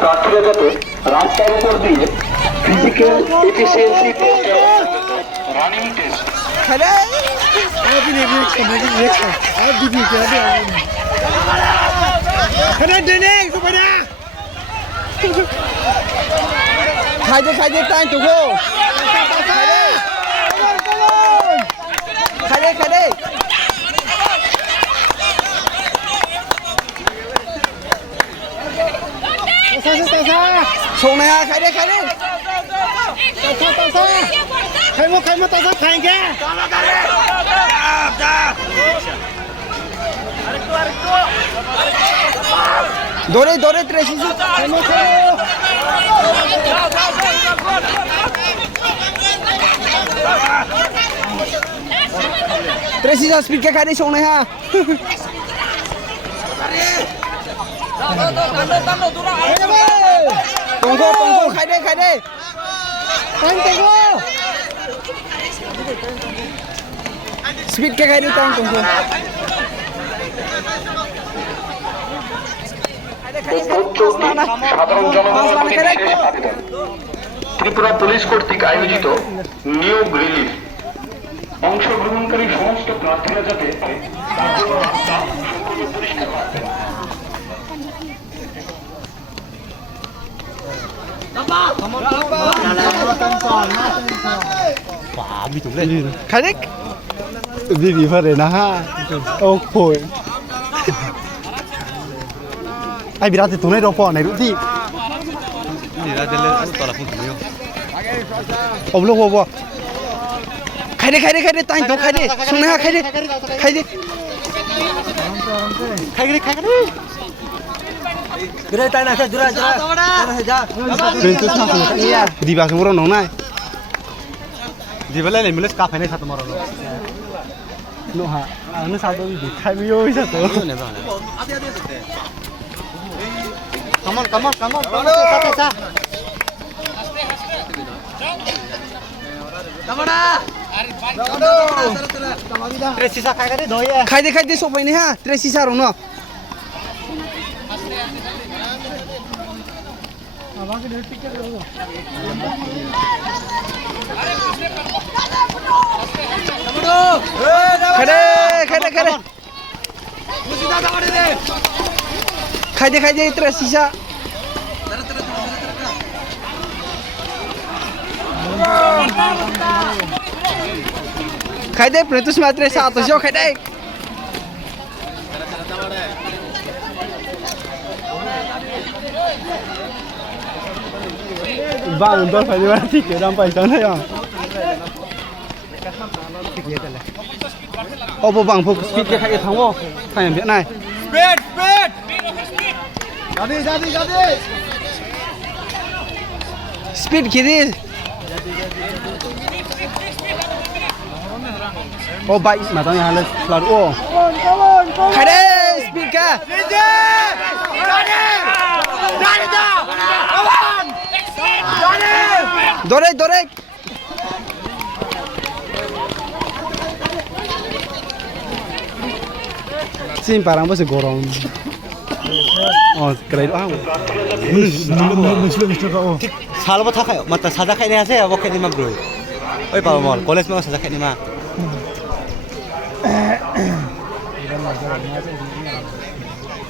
প্রার্থীরা যাতে রাস্তার উপর দিয়ে physical efficiency test running test খাই দে টাইম তো গো খাই দে Xuống này ha, khai đi. Khai một tao khai kìa. Dore Tracy. Khai một. Tracy ra speed cái khai đi xuống này ha. Tunggu, khai đi. Tunggu. Speed ke khai đi tunggu. সাধারণ জনগণের শেষ আবেদন Tripura police কর্তৃক আয়োজিত নিয়োগ release অংশগ্রহণকারী সমস্ত প্রার্থীরা যাতে Khai đi. Vì phải để na ha. Ô phổi. Ai bị ra thì tụi này đâu phò này đúng gì? Đi ra đây lên toàn là không hiểu. Ông lúc vô. Khai đi, tay tôi khai đi. Xuống này ha, khai đi. Cái tay này khai ra. Đi vào cái nóng này. Đi vào đây mình cà phê này sao tụi nó? Nó hả? Nó sao tôi bị khai mi ơi sao tôi? Come on. Sa. Tracy sa khai cái đấy đói. Khai đi số này ha. Tracy sa rồi nó. Khai đi. Khai đi Tracy sa. Khai đi Pretus matre sa to jo khai đi. Bạn tôi phải đi bán thịt để làm bài toán này à? Ô bộ bằng phục speed cái khai thắng vô, khai làm chuyện này. Speed. Ra đi. Speed kia đi. Ô bay mà tao nhà lên là ô. Khai đi speed cả. Dore. Sim parang bos gorong. Oh, cái đó. Salah apa tak? Mata saja kayak ni aja, apa kayak ni mah bro? Oi Pak Mol, college mah saja kayak ni mah.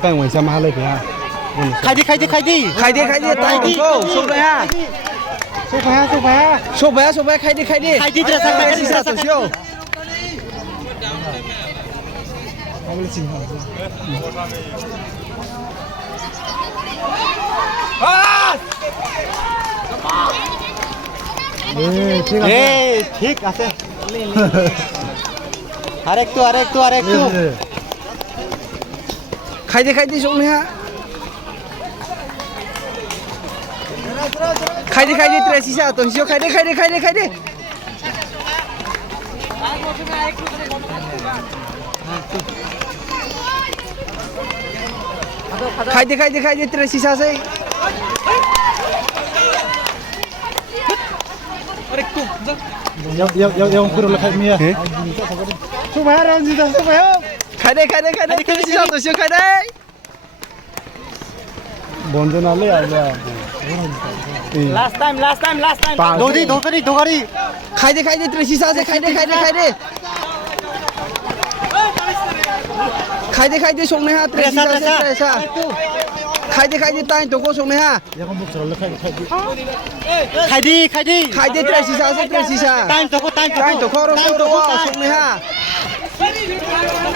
Cái ngoài xem hai lời phải ha. Khai đi. Khai đi tay đi. Số vậy ha. Số vậy khai đi. Khai đi terus khai đi Sa sio. ঠিক আছে আরেকটু Khai đi xuống này ha. Khai đi Tracy sa tuần siêu khai đi. Khai đi Tracy sa say. Yang kurang lekat Mia. Subaran sih dah, subah. Khai đi Tracy sa tuần siêu khai đi. বন্ধনালে আইবা Last time. দৌড়ি দৌড়ি দৌড়ি খাই দে ত্রেসিস আছে খাই দে সংনে হা ত্রেসিস আছে ত্রেসা খাই দে তাই তো কো সংনে হা খাই দি খাই দে ত্রেসিস আছে ত্রেসিসা টাইম তাই তো খরো সংনে হা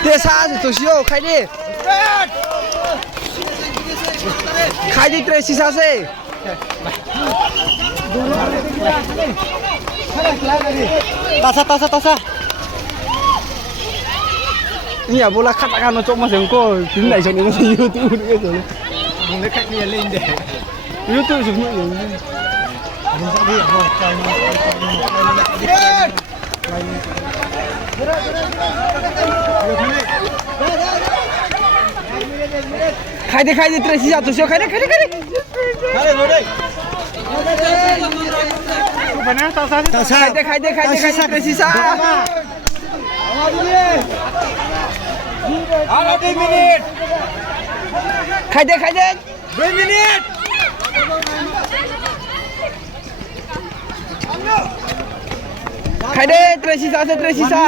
তেসা আছে তো সিও খাই দে ত্রেসিস আছে তাসা Iya bola katakan cok mas yang kau tidak iseng ini YouTube gitu. Mulai kayak ni lain deh. YouTube semua yang. Khai deh terus sisa tu sio khai deh. Benar tasa. Khai deh terus sisa. Halo 2 minit. Khai deh. 2 minit. Khai deh terus sisa.